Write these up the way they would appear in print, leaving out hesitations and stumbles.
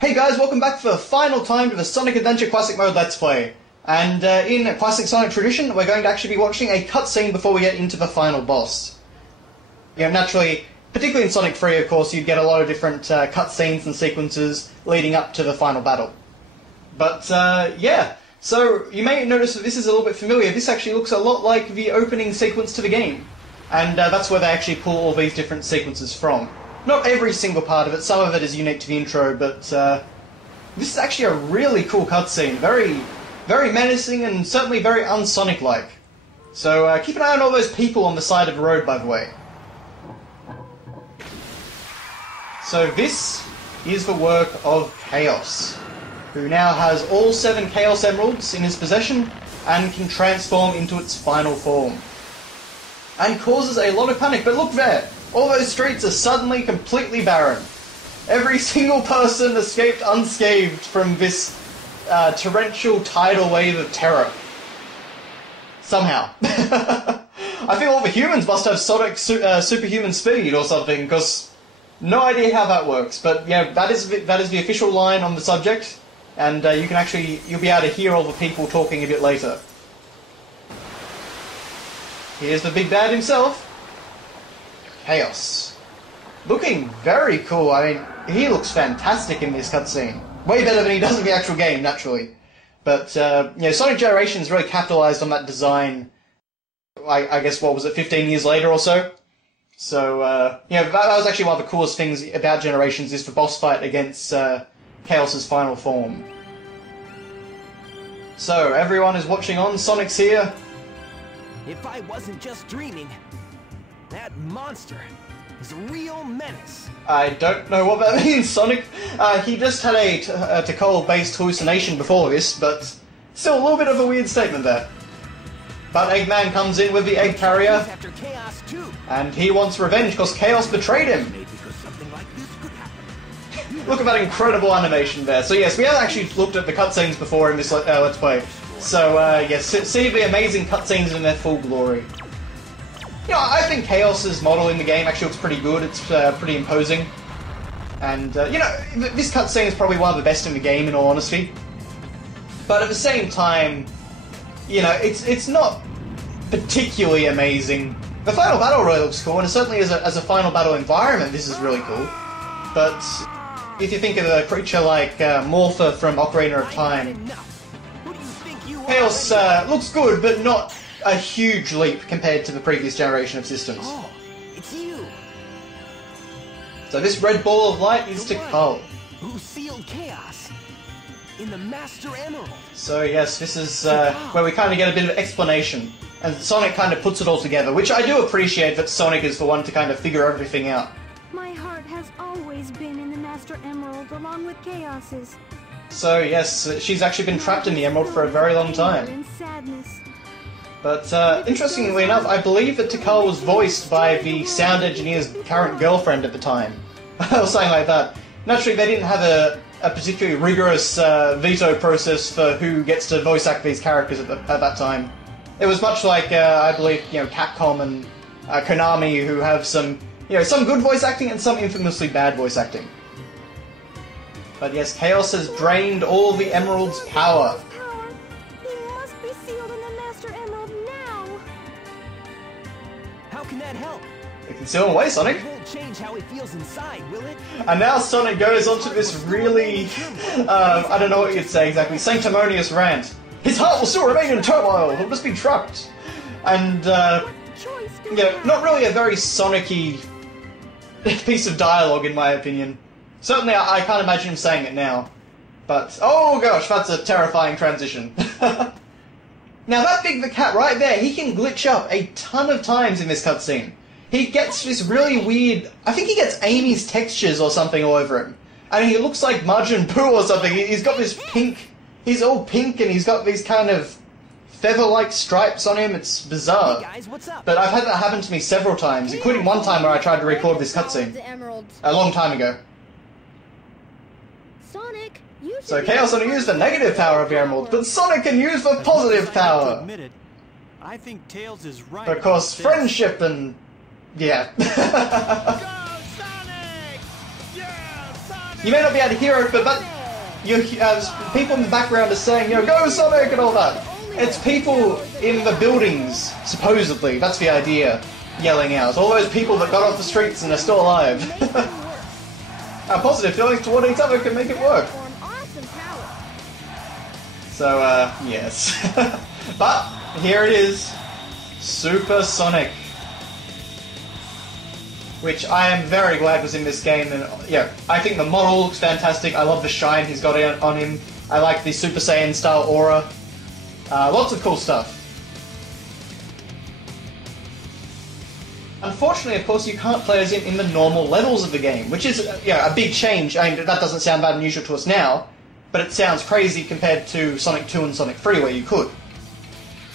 Hey guys, welcome back for the final time to the Sonic Adventure Classic Mode Let's Play. And in classic Sonic tradition, we're going to actually be watching a cutscene before we get into the final boss. You know, naturally, particularly in Sonic 3, of course, you'd get a lot of different cutscenes and sequences leading up to the final battle. But, yeah. So, you may notice that this is a little bit familiar. This actually looks a lot like the opening sequence to the game. And that's where they actually pull all these different sequences from. Not every single part of it, some of it is unique to the intro, but this is actually a really cool cutscene. Very, very menacing and certainly very un-Sonic-like. So keep an eye on all those people on the side of the road, by the way. So this is the work of Chaos, who now has all 7 Chaos Emeralds in his possession and can transform into its final form. And causes a lot of panic, but look there! All those streets are suddenly completely barren. Every single person escaped unscathed from this torrential tidal wave of terror. Somehow. I think all the humans must have Sonic superhuman speed or something, because no idea how that works. But yeah, that is the official line on the subject, and you'll be able to hear all the people talking a bit later. Here's the big bad himself. Chaos. Looking very cool. I mean, he looks fantastic in this cutscene. Way better than he does in the actual game, naturally. But, you know, Sonic Generations really capitalized on that design, I guess, what was it, 15 years later or so? So, you know, that was actually one of the coolest things about Generations, is the boss fight against Chaos's final form. So, everyone is watching on, Sonic's here. If I wasn't just dreaming, that monster is a real menace. I don't know what that means, Sonic. He just had a Tikal-based hallucination before this, but still a little bit of a weird statement there. But Eggman comes in with the egg carrier, After Chaos too. and he wants revenge because Chaos betrayed him. Maybe because something like this could happen. Look at that incredible animation there. So yes, we have actually looked at the cutscenes before in this Let's Play. So yes, see the amazing cutscenes in their full glory. You know, I think Chaos's model in the game actually looks pretty good. It's pretty imposing. And, you know, this cutscene is probably one of the best in the game, in all honesty. But at the same time, you know, it's not particularly amazing. The final battle really looks cool, and certainly as a final battle environment, this is really cool. But if you think of a creature like Morpher from Ocarina of Time, Chaos looks good, but not a huge leap compared to the previous generation of systems. Oh, it's you. So this red ball of light is Tikal. Who sealed Chaos in the Master Emerald? So yes, this is where we kind of get a bit of explanation. And Sonic kind of puts it all together, which I do appreciate that Sonic is the one to kind of figure everything out. My heart has always been in the Master Emerald along with Chaos's. So yes, she's actually been trapped in the Emerald for a very long time. And sadness. But interestingly enough, I believe that Tikal was voiced by the sound engineer's current girlfriend at the time. Or something like that. Naturally, they didn't have a particularly rigorous veto process for who gets to voice act these characters at that time. It was much like, I believe, you know, Capcom and Konami, who have some good voice acting and some infamously bad voice acting. But yes, Chaos has drained all the Emerald's power. He must be sealed in the Master Emerald now. How can that help? You can seal him away, Sonic. It won't change how he feels inside, will it? And now Sonic goes on to this really, I don't know what you'd say exactly, sanctimonious rant. His heart will still remain in turmoil, he'll just be trucked. And, yeah, not really a very Sonic-y piece of dialogue in my opinion. Certainly I can't imagine him saying it now. But, oh gosh, that's a terrifying transition. Now that Big the Cat right there, he can glitch up a ton of times in this cutscene. He gets this really weird, I think he gets Amy's textures or something all over him. And he looks like Majin Buu or something. He's got this pink, he's all pink and he's got these kind of feather-like stripes on him. It's bizarre. Hey guys, what's up? But I've had that happen to me several times, including one time where I tried to record this cutscene. A long time ago. Sonic, you should So Chaos only used the negative power of the Emerald, but Sonic can use the positive power! I think Tails is right. Because friendship and... yeah. Go Sonic! Yeah, Sonic! You may not be able to hear it, but you, people in the background are saying, you know, go Sonic and all that. It's people in the buildings, supposedly, that's the idea, yelling out. All those people that got off the streets and are still alive. Our positive feelings toward each other can make it work. So, yes. But, here it is. Super Sonic. Which I am very glad was in this game, and yeah, I think the model looks fantastic. I love the shine he's got on him. I like the Super Saiyan style aura. Lots of cool stuff. Unfortunately, of course, you can't play as him in the normal levels of the game, which is a big change. I mean, that doesn't sound that unusual to us now, but it sounds crazy compared to Sonic 2 and Sonic 3 where you could.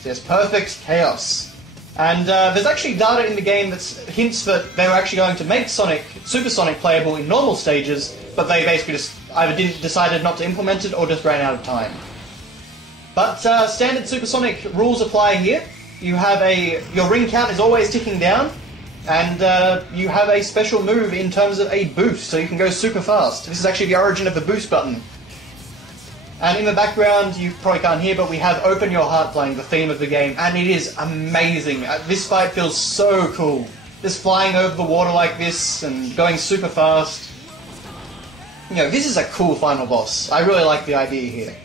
So yes, perfect chaos. And there's actually data in the game that hints that they were actually going to make Super Sonic playable in normal stages, but they basically just either decided not to implement it or just ran out of time. But standard Super Sonic rules apply here. You have your ring count is always ticking down, and you have a special move in terms of a boost, so you can go super fast. This is actually the origin of the boost button. And in the background, you probably can't hear, but we have Open Your Heart playing, the theme of the game, and it is amazing. This fight feels so cool. Just flying over the water like this, and going super fast. You know, this is a cool final boss. I really like the idea here.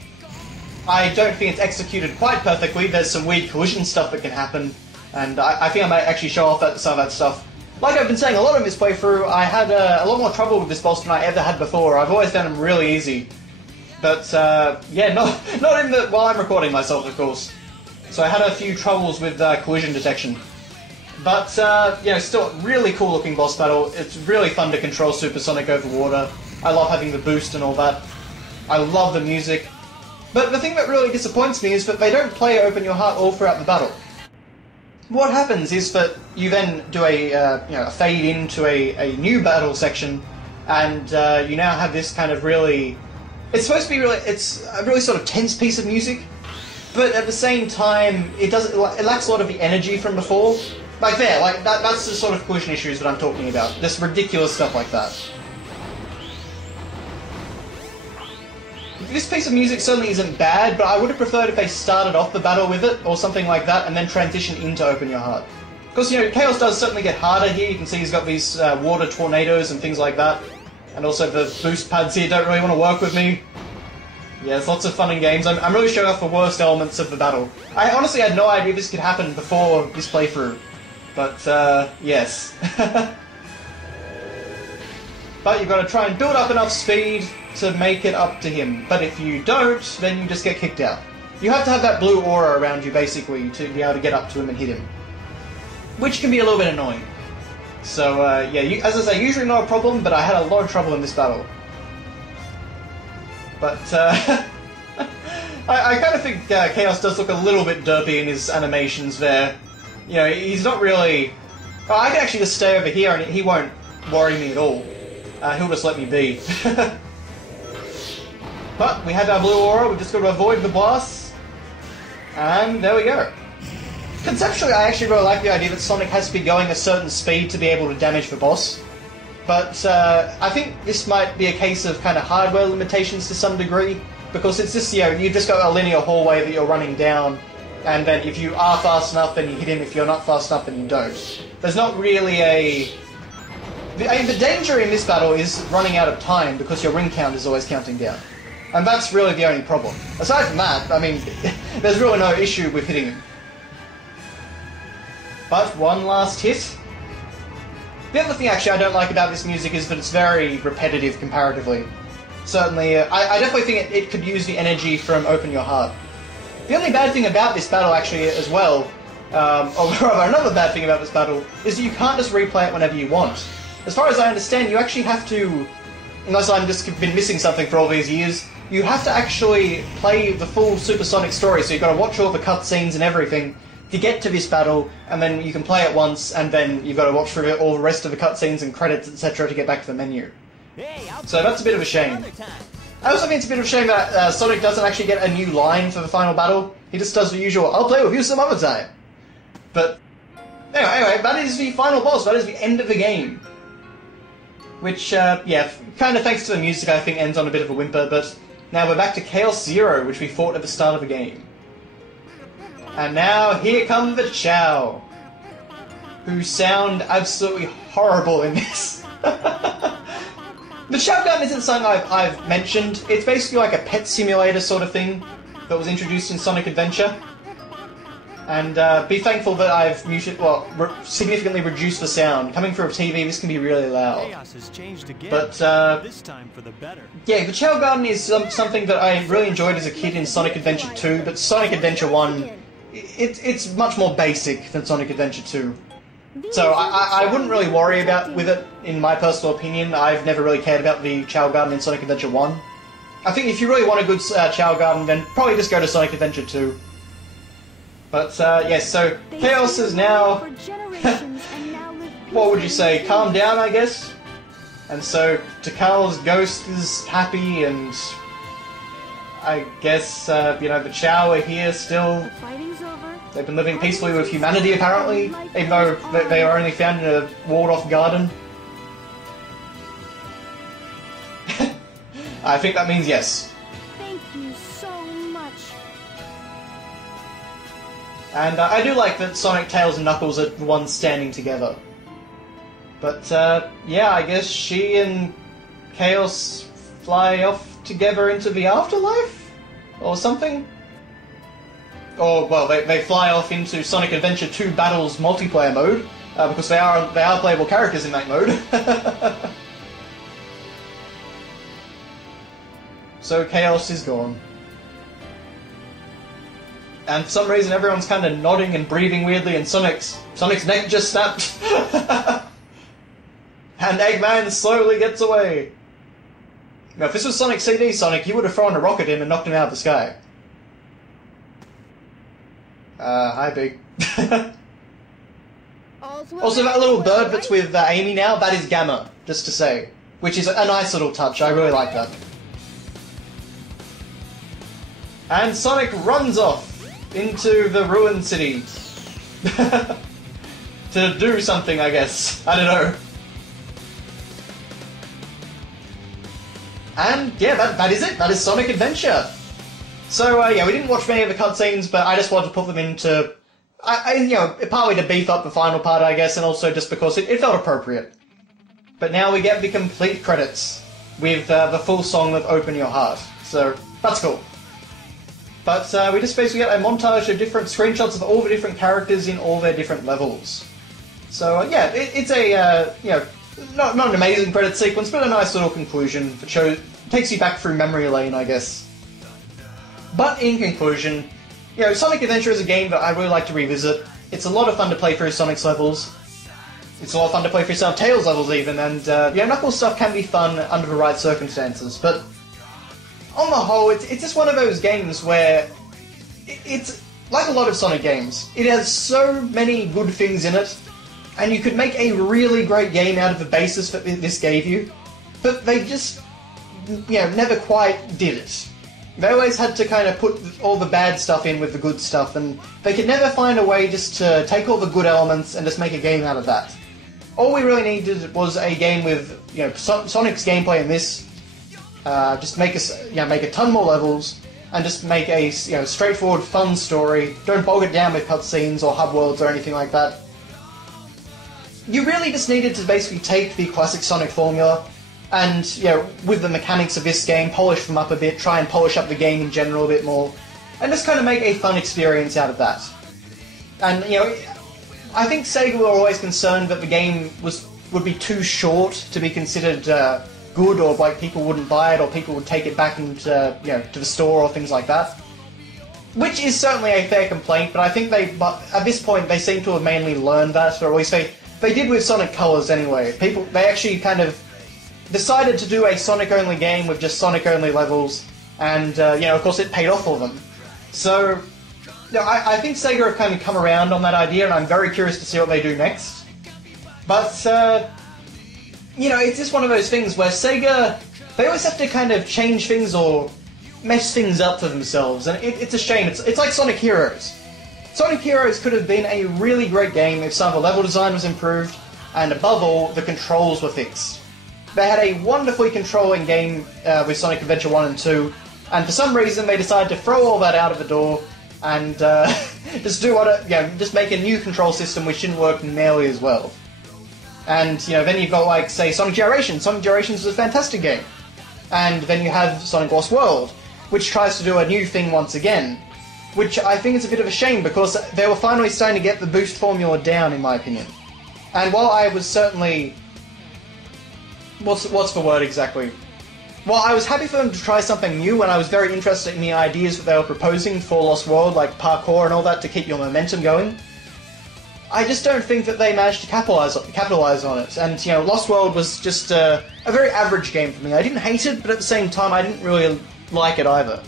I don't think it's executed quite perfectly. There's some weird collision stuff that can happen, and I think I might actually show off some of that stuff. Like I've been saying, a lot of this playthrough, I had a lot more trouble with this boss than I ever had before. I've always found him really easy. But, yeah, not in while I'm recording myself, of course. So I had a few troubles with collision detection. But, you know, still really cool looking boss battle. It's really fun to control Super Sonic over water. I love having the boost and all that. I love the music. But the thing that really disappoints me is that they don't play Open Your Heart all throughout the battle. What happens is that you then do a fade into a new battle section, and you now have this kind of really... It's supposed to be it's a really sort of tense piece of music, but at the same time, it lacks a lot of the energy from before. Like there, that's the sort of collision issues that I'm talking about. Just ridiculous stuff like that. This piece of music certainly isn't bad, but I would have preferred if they started off the battle with it, or something like that, and then transitioned into Open Your Heart. Because, you know, Chaos does certainly get harder here. You can see he's got these water tornadoes and things like that. And also the boost pads here don't really want to work with me. Yeah, there's lots of fun in games. I'm really showing off the worst elements of the battle. I honestly had no idea this could happen before this playthrough. But, yes. But you've got to try and build up enough speed to make it up to him. But if you don't, then you just get kicked out. You have to have that blue aura around you, basically, to be able to get up to him and hit him. Which can be a little bit annoying. So, yeah, as I say, usually not a problem, but I had a lot of trouble in this battle. But, I kind of think Chaos does look a little bit derpy in his animations there. You know, he's not really... Oh, I can actually just stay over here and he won't worry me at all. He'll just let me be. But we have our blue aura, we've just got to avoid the blasts. And there we go. Conceptually, I actually really like the idea that Sonic has to be going a certain speed to be able to damage the boss. But I think this might be a case of kind of hardware limitations to some degree, because it's just, you know, you've just got a linear hallway that you're running down, and then if you are fast enough, then you hit him. If you're not fast enough, then you don't. There's not really a... I mean, the danger in this battle is running out of time, because your ring count is always counting down. And that's really the only problem. Aside from that, I mean, there's really no issue with hitting him. But one last hit. The other thing actually I don't like about this music is that it's very repetitive comparatively. Certainly, I definitely think it could use the energy from Open Your Heart. The only bad thing about this battle actually as well, or rather another bad thing about this battle, is that you can't just replay it whenever you want. As far as I understand, you actually have to, unless I've just been missing something for all these years, you have to actually play the full Super Sonic story, so you've got to watch all the cutscenes and everything to get to this battle, and then you can play it once, and then you've got to watch through all the rest of the cutscenes and credits, etc. to get back to the menu. So that's a bit of a shame. I also think it's a bit of a shame that Sonic doesn't actually get a new line for the final battle. He just does the usual, I'll play with you some other time. But, anyway, that is the final boss, that is the end of the game. Which, yeah, kind of thanks to the music, I think ends on a bit of a whimper, but now we're back to Chaos Zero, which we fought at the start of the game. And now, here come the Chow, who sound absolutely horrible in this. The Chow gun isn't something I've mentioned. It's basically like a pet simulator sort of thing that was introduced in Sonic Adventure. And be thankful that I've significantly reduced the sound. Coming through a TV, this can be really loud. Chaos has changed again, But, this time for the better. yeah, the Chow Garden is something that I really enjoyed as a kid in Sonic Adventure 2, but Sonic Adventure 1, it's much more basic than Sonic Adventure 2. So I wouldn't really worry with it, in my personal opinion. I've never really cared about the Chow Garden in Sonic Adventure 1. I think if you really want a good Chow Garden, then probably just go to Sonic Adventure 2. But, yes, so Chaos is now... what would you say? Calm down, I guess? And so Takal's ghost is happy, and... I guess, the Chow are here still. They've been living peacefully with humanity, apparently, even though they are only found in a walled-off garden. I think that means yes. Thank you so much. And I do like that Sonic, Tails, and Knuckles are the ones standing together. But, yeah, I guess she and Chaos fly off together into the afterlife? Or something? Or, well, they fly off into Sonic Adventure 2 Battles multiplayer mode, because they are playable characters in that mode. So Chaos is gone. And for some reason everyone's kind of nodding and breathing weirdly, and Sonic's neck just snapped. And Eggman slowly gets away. Now, if this was Sonic CD Sonic, you would have thrown a rock at him and knocked him out of the sky. Hi, Big. Also, that little bird that's with Amy now, that is Gamma, just to say. Which is a nice little touch, I really like that. And Sonic runs off into the ruined city. To do something, I guess. I don't know. And, yeah, that is it. That is Sonic Adventure. So, yeah, we didn't watch many of the cutscenes, but I just wanted to put them into... partly to beef up the final part, I guess, and also just because it felt appropriate. But now we get the complete credits with the full song of Open Your Heart. So, that's cool. But we just basically get a montage of different screenshots of all the different characters in all their different levels. So, yeah, it's a, not an amazing credit sequence, but a nice little conclusion that takes you back through memory lane, I guess. But in conclusion, Sonic Adventure is a game that I really like to revisit. It's a lot of fun to play through Sonic's levels. It's a lot of fun to play through some Tails levels even, and Knuckles stuff can be fun under the right circumstances, but on the whole, it's just one of those games where it's like a lot of Sonic games. It has so many good things in it, and you could make a really great game out of the basis that this gave you, but they just, never quite did it. They always had to kind of put all the bad stuff in with the good stuff, and they could never find a way just to take all the good elements and just make a game out of that. All we really needed was a game with, Sonic's gameplay in this, just make a ton more levels, and just make a, straightforward, fun story. Don't bog it down with cutscenes or hub worlds or anything like that. You really just needed to basically take the classic Sonic formula and, with the mechanics of this game, polish them up a bit, try and polish up the game in general a bit more, and just kind of make a fun experience out of that. And, I think Sega were always concerned that the game would be too short to be considered good, or like people wouldn't buy it, or people would take it back into, to the store or things like that. Which is certainly a fair complaint, but I think at this point they seem to have mainly learned that, or at least they did with Sonic Colors anyway. They actually kind of decided to do a Sonic-only game with just Sonic-only levels, and, of course it paid off for them. So, I think Sega have kind of come around on that idea, and I'm very curious to see what they do next. But, it's just one of those things where Sega, they always have to kind of change things or mess things up for themselves, and it's a shame. It's like Sonic Heroes. Sonic Heroes could have been a really great game if some of the level design was improved, and above all, the controls were fixed. They had a wonderfully controlling game with Sonic Adventure 1 and 2, and for some reason they decided to throw all that out of the door and just do just make a new control system which didn't work nearly as well. And then you've got, like, say, Sonic Generations. Sonic Generations is a fantastic game. And then you have Sonic Lost World, which tries to do a new thing once again, which I think is a bit of a shame because they were finally starting to get the boost formula down, in my opinion. And while I was certainly... What's the word exactly? Well, I was happy for them to try something new, and I was very interested in the ideas that they were proposing for Lost World, like parkour and all that, to keep your momentum going. I just don't think that they managed to capitalize on it, and Lost World was just a very average game for me. I didn't hate it, but at the same time, I didn't really like it either.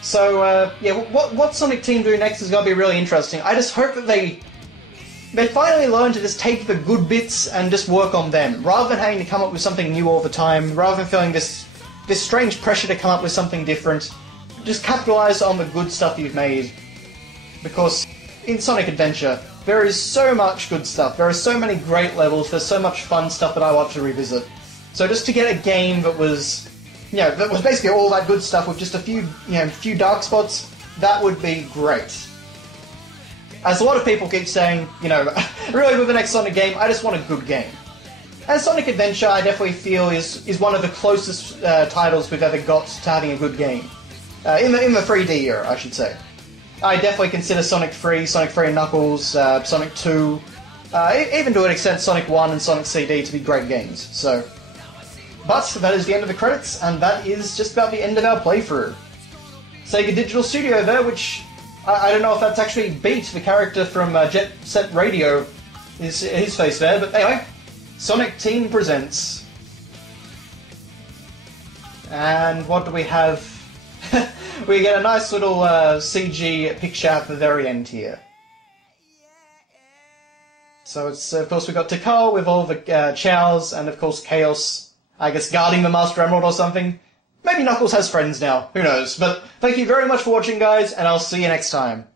So what Sonic Team do next is going to be really interesting. I just hope that they finally learn to just take the good bits and just work on them, rather than having to come up with something new all the time, rather than feeling this strange pressure to come up with something different. Just capitalize on the good stuff you've made, because in Sonic Adventure, there is so much good stuff, there are so many great levels, there's so much fun stuff that I want to revisit. So just to get a game that was, that was basically all that good stuff with just a few dark spots, that would be great. As a lot of people keep saying, really with the next Sonic game, I just want a good game. And Sonic Adventure, I definitely feel, is one of the closest titles we've ever got to having a good game. In the 3D era, I should say. I definitely consider Sonic 3, Sonic 3 and Knuckles, Sonic 2, even to an extent Sonic 1 and Sonic CD to be great games. So, but that is the end of the credits, and that is just about the end of our playthrough. Sega Digital Studio there, which I don't know if that's actually Beat, the character from Jet Set Radio, is his face there, but anyway, Sonic Team presents. And what do we have? We get a nice little CG picture at the very end here. So it's, of course, we've got Tikal with all the chows, and of course Chaos, I guess, guarding the Master Emerald or something. Maybe Knuckles has friends now, who knows. But thank you very much for watching, guys, and I'll see you next time.